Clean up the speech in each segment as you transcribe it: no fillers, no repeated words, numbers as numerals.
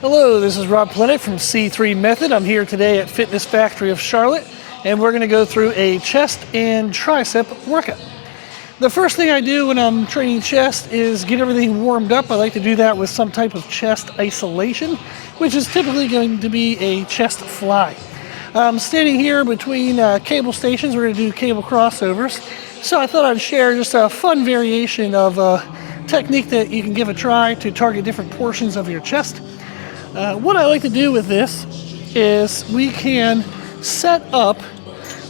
Hello, this is Rob Plenick from C3 Method. I'm here today at Fitness Factory of Charlotte, and we're going to go through a chest and tricep workout. The first thing I do when I'm training chest is get everything warmed up. I like to do that with some type of chest isolation, which is typically going to be a chest fly. I'm standing here between cable stations. We're going to do cable crossovers. So I thought I'd share just a fun variation of a technique that you can give a try to target different portions of your chest. What I like to do with this is we can set up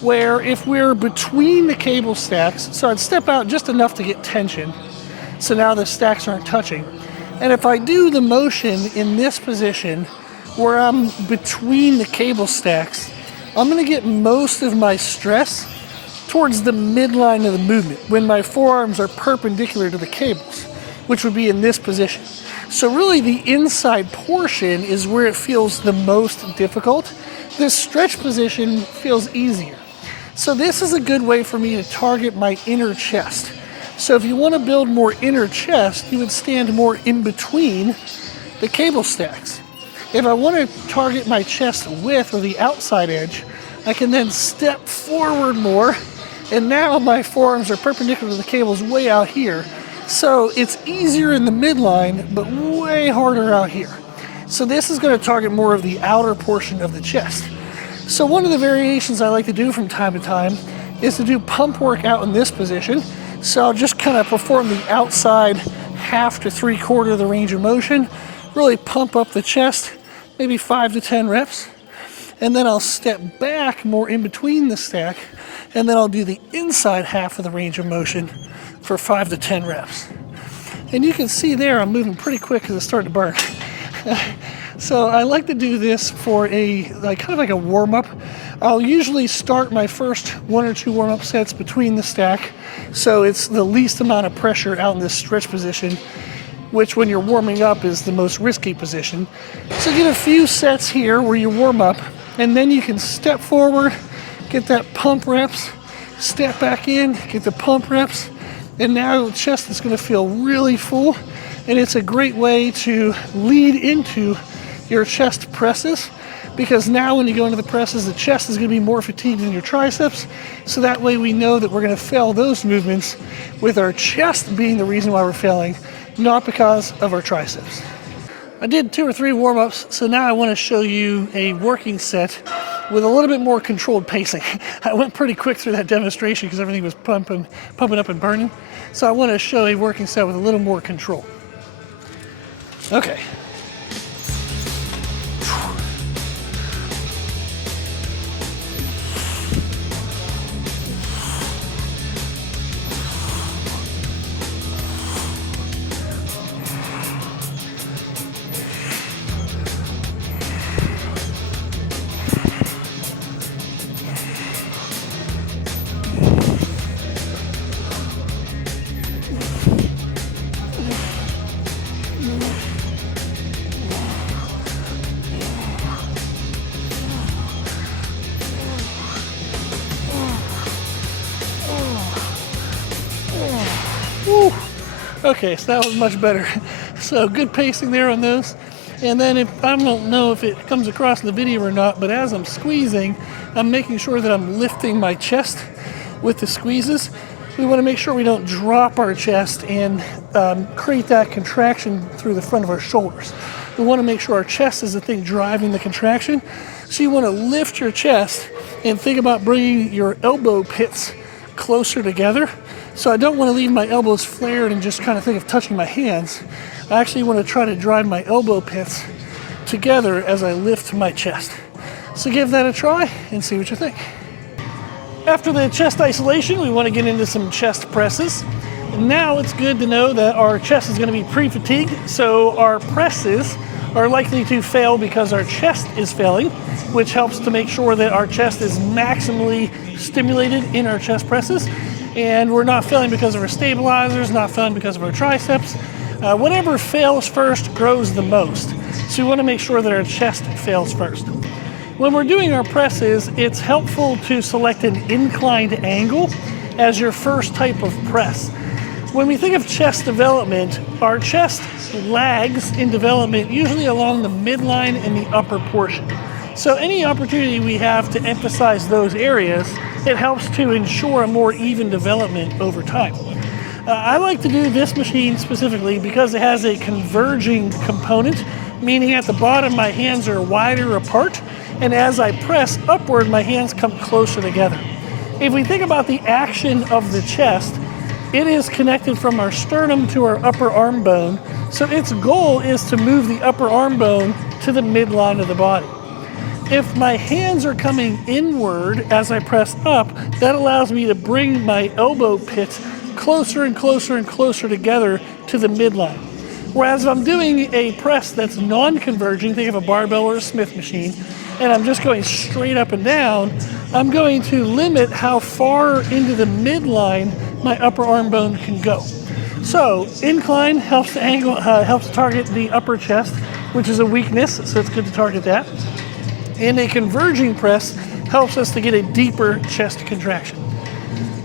where if we're between the cable stacks, so I'd step out just enough to get tension, so now the stacks aren't touching. And if I do the motion in this position where I'm between the cable stacks, I'm going to get most of my stress towards the midline of the movement when my forearms are perpendicular to the cables, which would be in this position. So really the inside portion is where it feels the most difficult. This stretch position feels easier. So this is a good way for me to target my inner chest. So if you want to build more inner chest, you would stand more in between the cable stacks. If I want to target my chest width or the outside edge, I can then step forward more, and now my forearms are perpendicular to the cables way out here. So it's easier in the midline, but way harder out here. So this is going to target more of the outer portion of the chest. So one of the variations I like to do from time to time is to do pump work out in this position. So I'll just kind of perform the outside half to 3/4 of the range of motion, really pump up the chest, maybe 5 to 10 reps. And then I'll step back more in between the stack, and then I'll do the inside half of the range of motion for 5 to 10 reps. And you can see there I'm moving pretty quick because it's starting to burn. So I like to do this for kind of like a warm-up. I'll usually start my first 1 or 2 warm-up sets between the stack, so it's the least amount of pressure out in this stretch position, which when you're warming up is the most risky position. So get a few sets here where you warm up, and then you can step forward, get that pump reps, step back in, get the pump reps, and now the chest is going to feel really full, and it's a great way to lead into your chest presses, because now when you go into the presses, the chest is going to be more fatigued than your triceps, so that way we know that we're going to fail those movements with our chest being the reason why we're failing, not because of our triceps. I did 2 or 3 warm-ups, so now I want to show you a working set with a little bit more controlled pacing. I went pretty quick through that demonstration because everything was pumping up and burning. So I want to show a working set with a little more control. Okay. Woo. Okay, so that was much better. So good pacing there on those. And then I don't know if it comes across in the video or not, but as I'm squeezing, I'm making sure that I'm lifting my chest with the squeezes. We want to make sure we don't drop our chest and create that contraction through the front of our shoulders. We want to make sure our chest is the thing driving the contraction. So you want to lift your chest and think about bringing your elbow pits closer together. So I don't want to leave my elbows flared and just kind of think of touching my hands. I actually want to try to drive my elbow pits together as I lift my chest. So give that a try and see what you think. After the chest isolation, we want to get into some chest presses. And now it's good to know that our chest is going to be pre-fatigued, so our presses are likely to fail because our chest is failing, which helps to make sure that our chest is maximally stimulated in our chest presses. And we're not failing because of our stabilizers, not failing because of our triceps. Whatever fails first grows the most. So we want to make sure that our chest fails first. When we're doing our presses, it's helpful to select an inclined angle as your first type of press. When we think of chest development, our chest lags in development usually along the midline and the upper portion. So any opportunity we have to emphasize those areas, it helps to ensure a more even development over time. I like to do this machine specifically because it has a converging component, meaning at the bottom my hands are wider apart, and as I press upward my hands come closer together. If we think about the action of the chest, it is connected from our sternum to our upper arm bone, so its goal is to move the upper arm bone to the midline of the body. If my hands are coming inward as I press up, that allows me to bring my elbow pit closer and closer and closer together to the midline. Whereas if I'm doing a press that's non-converging, think of a barbell or a Smith machine, and I'm just going straight up and down, I'm going to limit how far into the midline my upper arm bone can go. So incline helps to helps target the upper chest, which is a weakness, so it's good to target that. And a converging press helps us to get a deeper chest contraction.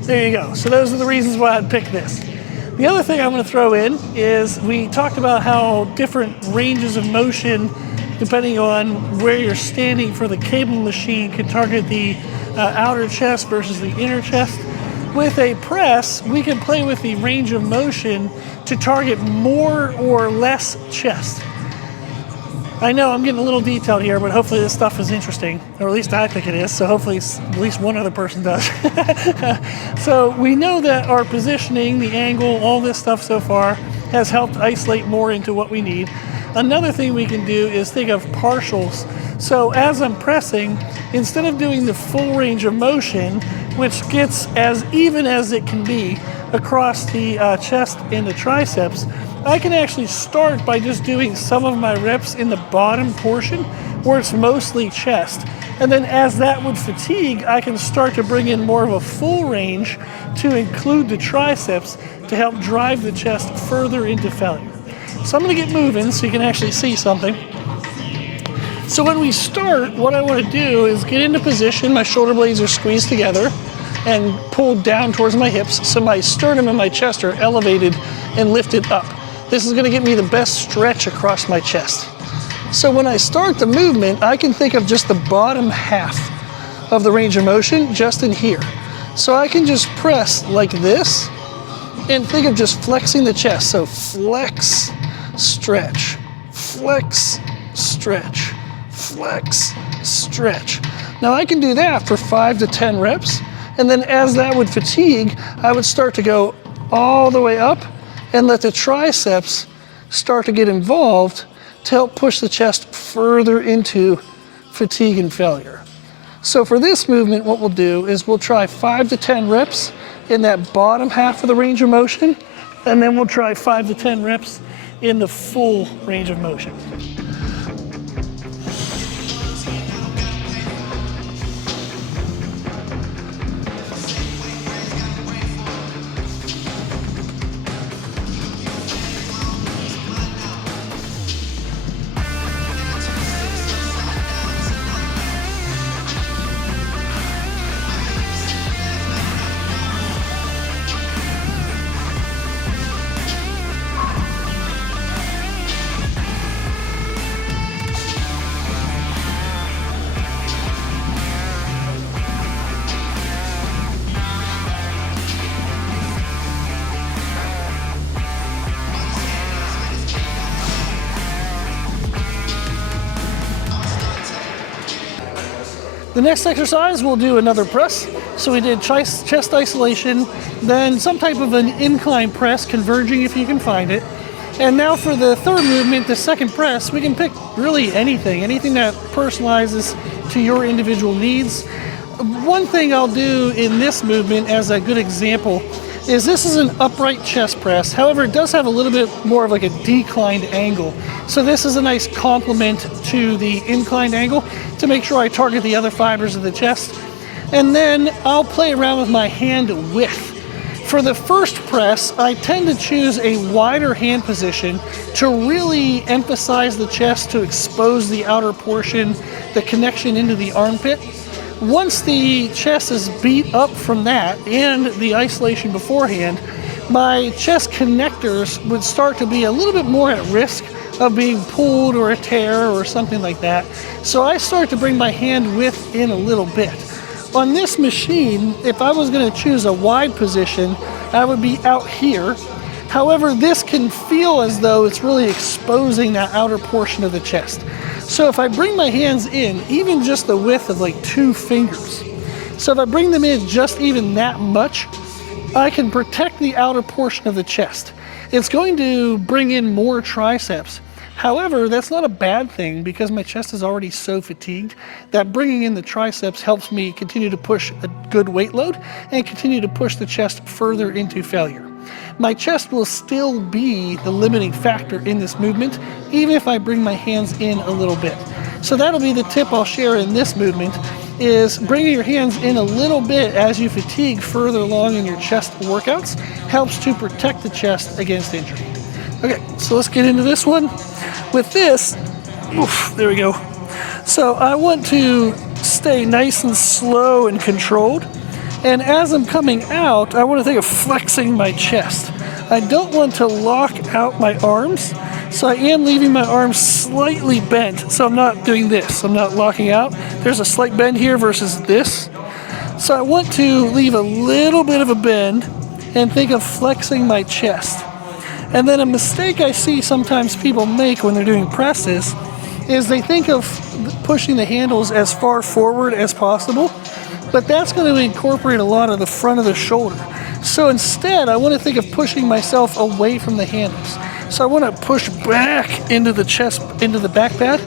There you go. So those are the reasons why I'd pick this. The other thing I'm going to throw in is we talked about how different ranges of motion, depending on where you're standing for the cable machine, can target the outer chest versus the inner chest. With a press, we can play with the range of motion to target more or less chest. I know I'm getting a little detailed here, but hopefully this stuff is interesting, or at least I think it is, so hopefully at least one other person does. So we know that our positioning, the angle, all this stuff so far has helped isolate more into what we need. Another thing we can do is think of partials. So as I'm pressing, instead of doing the full range of motion, which gets as even as it can be across the chest and the triceps, I can actually start by just doing some of my reps in the bottom portion where it's mostly chest. And then as that would fatigue, I can start to bring in more of a full range to include the triceps to help drive the chest further into failure. So I'm gonna get moving so you can actually see something. So when we start, what I want to do is get into position. My shoulder blades are squeezed together and pulled down towards my hips, so my sternum and my chest are elevated and lifted up. This is going to get me the best stretch across my chest. So when I start the movement, I can think of just the bottom half of the range of motion just in here. So I can just press like this and think of just flexing the chest. So flex, stretch, flex, stretch, flex, stretch. Now I can do that for 5 to 10 reps, and then as that would fatigue, I would start to go all the way up and let the triceps start to get involved to help push the chest further into fatigue and failure. So for this movement, what we'll do is we'll try 5 to 10 reps in that bottom half of the range of motion, and then we'll try 5 to 10 reps in the full range of motion. The next exercise, we'll do another press. So we did chest isolation, then some type of an incline press, converging if you can find it. And now for the third movement, the second press, we can pick really anything that personalizes to your individual needs. One thing I'll do in this movement as a good example is this is an upright chest press. However, it does have a little bit more of like a declined angle. So this is a nice complement to the inclined angle to make sure I target the other fibers of the chest. And then I'll play around with my hand width. For the first press, I tend to choose a wider hand position to really emphasize the chest, to expose the outer portion, the connection into the armpit. Once the chest is beat up from that and the isolation beforehand, my chest connectors would start to be a little bit more at risk of being pulled or a tear or something like that. So I start to bring my hand width in a little bit. On this machine, if I was going to choose a wide position, I would be out here. However, this can feel as though it's really exposing that outer portion of the chest. So if I bring my hands in, even just the width of like 2 fingers, so if I bring them in just even that much, I can protect the outer portion of the chest. It's going to bring in more triceps. However, that's not a bad thing because my chest is already so fatigued that bringing in the triceps helps me continue to push a good weight load and continue to push the chest further into failure. My chest will still be the limiting factor in this movement, even if I bring my hands in a little bit. So that'll be the tip I'll share in this movement, is bringing your hands in a little bit as you fatigue further along in your chest workouts helps to protect the chest against injury. Okay, so let's get into this one. With this, there we go. So I want to stay nice and slow and controlled. And as I'm coming out, I want to think of flexing my chest. I don't want to lock out my arms, so I am leaving my arms slightly bent. So I'm not doing this, I'm not locking out. There's a slight bend here versus this. So I want to leave a little bit of a bend and think of flexing my chest. And then a mistake I see sometimes people make when they're doing presses is they think of pushing the handles as far forward as possible, but that's going to incorporate a lot of the front of the shoulder. So instead, I want to think of pushing myself away from the handles. So I want to push back into the chest, into the back pad.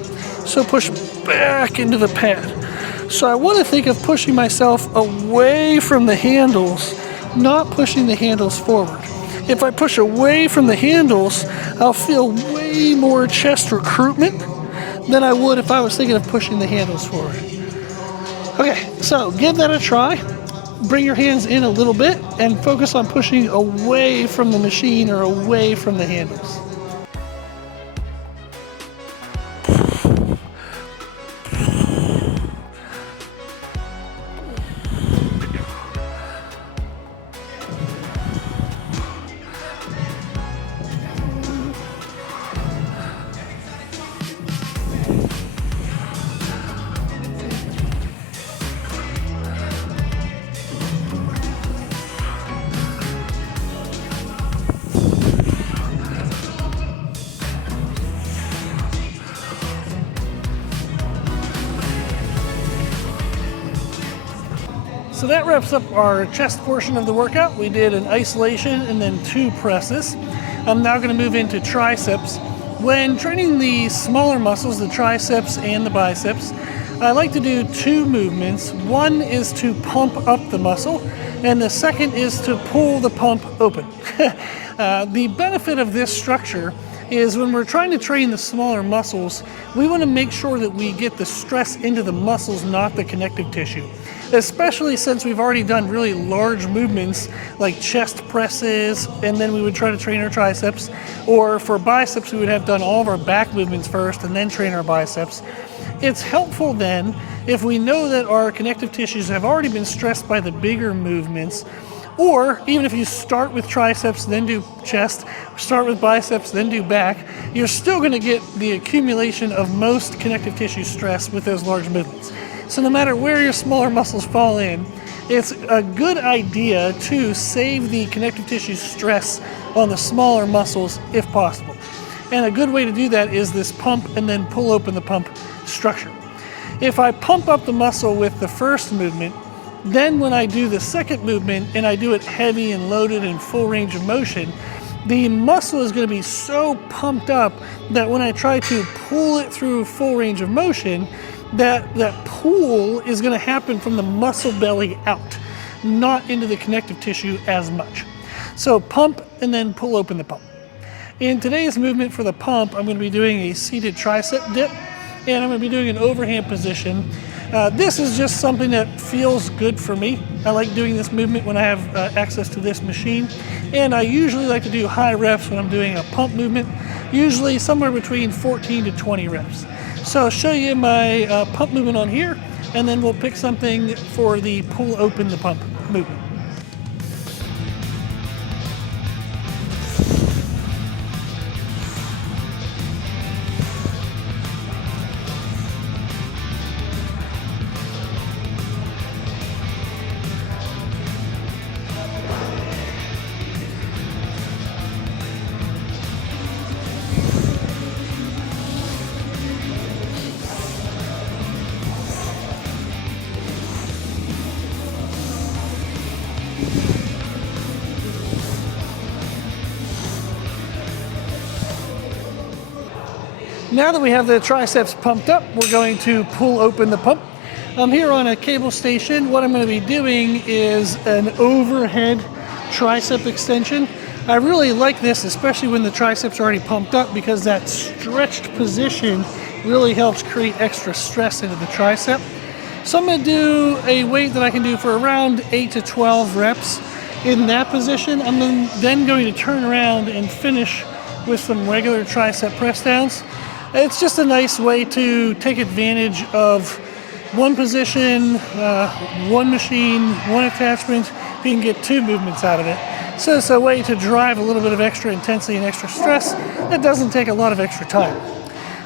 So push back into the pad. So I want to think of pushing myself away from the handles, not pushing the handles forward. If I push away from the handles, I'll feel way more chest recruitment than I would if I was thinking of pushing the handles forward. Okay, so give that a try. Bring your hands in a little bit and focus on pushing away from the machine or away from the handles. So that wraps up our chest portion of the workout. We did an isolation and then 2 presses. I'm now going to move into triceps. When training the smaller muscles, the triceps and the biceps, I like to do 2 movements. One is to pump up the muscle, and the second is to pull the pump open. The benefit of this structure is when we're trying to train the smaller muscles, we want to make sure that we get the stress into the muscles, not the connective tissue. Especially since we've already done really large movements like chest presses, and then we would try to train our triceps. Or for biceps, we would have done all of our back movements first and then train our biceps. It's helpful then if we know that our connective tissues have already been stressed by the bigger movements. Or even if you start with triceps, then do chest, start with biceps, then do back, you're still going to get the accumulation of most connective tissue stress with those large movements. So no matter where your smaller muscles fall in, it's a good idea to save the connective tissue stress on the smaller muscles if possible. And a good way to do that is this pump and then pull open the pump structure. If I pump up the muscle with the first movement, then when I do the second movement and I do it heavy and loaded and full range of motion, the muscle is going to be so pumped up that when I try to pull it through full range of motion, that pull is going to happen from the muscle belly out, not into the connective tissue as much. So pump and then pull open the pump. In today's movement for the pump, I'm going to be doing a seated tricep dip, and I'm going to be doing an overhand position. This is just something that feels good for me. I like doing this movement when I have access to this machine, and I usually like to do high reps when I'm doing a pump movement, usually somewhere between 14 to 20 reps. So I'll show you my pump movement on here, and then we'll pick something for the pull open the pump movement. Now that we have the triceps pumped up, we're going to pull open the pump. I'm here on a cable station. What I'm going to be doing is an overhead tricep extension. I really like this, especially when the triceps are already pumped up, because that stretched position really helps create extra stress into the tricep. So I'm going to do a weight that I can do for around 8 to 12 reps in that position. I'm then going to turn around and finish with some regular tricep press downs. It's just a nice way to take advantage of one position, one machine, one attachment. You can get 2 movements out of it. So it's a way to drive a little bit of extra intensity and extra stress that doesn't take a lot of extra time.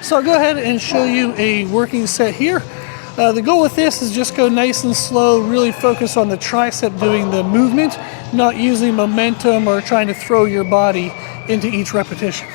So I'll go ahead and show you a working set here. The goal with this is just go nice and slow, really focus on the tricep doing the movement, not using momentum or trying to throw your body into each repetition.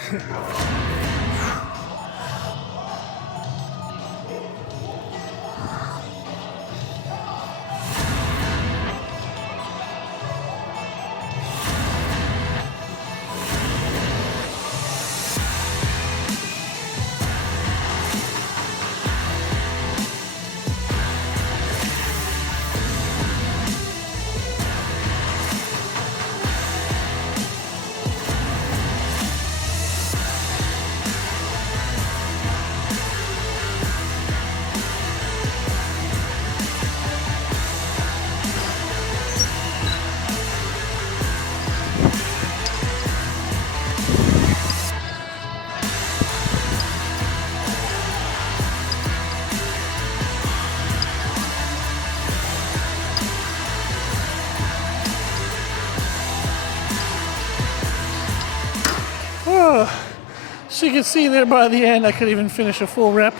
So you can see there by the end, I could even finish a full rep.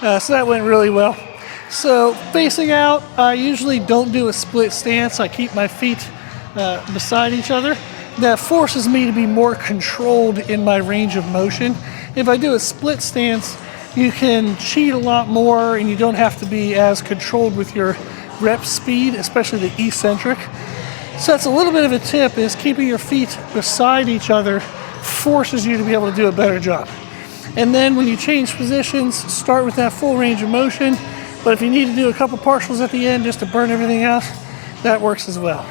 So that went really well. So facing out, I usually don't do a split stance. I keep my feet beside each other. That forces me to be more controlled in my range of motion. If I do a split stance, you can cheat a lot more and you don't have to be as controlled with your rep speed, especially the eccentric. So that's a little bit of a tip, is keeping your feet beside each other forces you to be able to do a better job. And then when you change positions, start with that full range of motion. But if you need to do a couple partials at the end just to burn everything out, that works as well.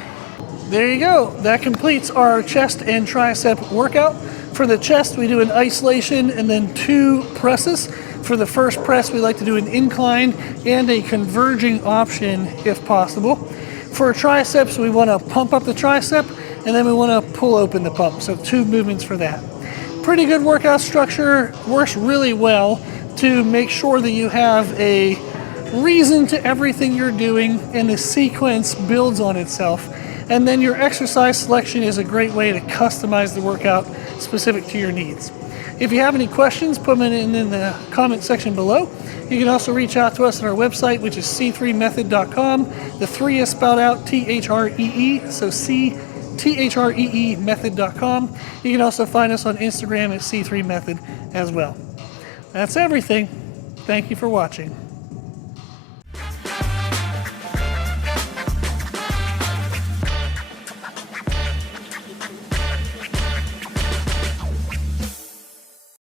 There you go. That completes our chest and tricep workout. For the chest, we do an isolation and then 2 presses. For the first press, we like to do an incline and a converging option if possible. For triceps, we want to pump up the tricep and then we want to pull open the pump. So 2 movements for that. Pretty good workout structure, works really well to make sure that you have a reason to everything you're doing and the sequence builds on itself. And then your exercise selection is a great way to customize the workout specific to your needs. If you have any questions, put them in the comment section below. You can also reach out to us on our website, which is c3method.com. The 3 is spelled out T-H-R-E-E, so C-T-H-R-E-E method.com. You can also find us on Instagram at C3method as well. That's everything. Thank you for watching.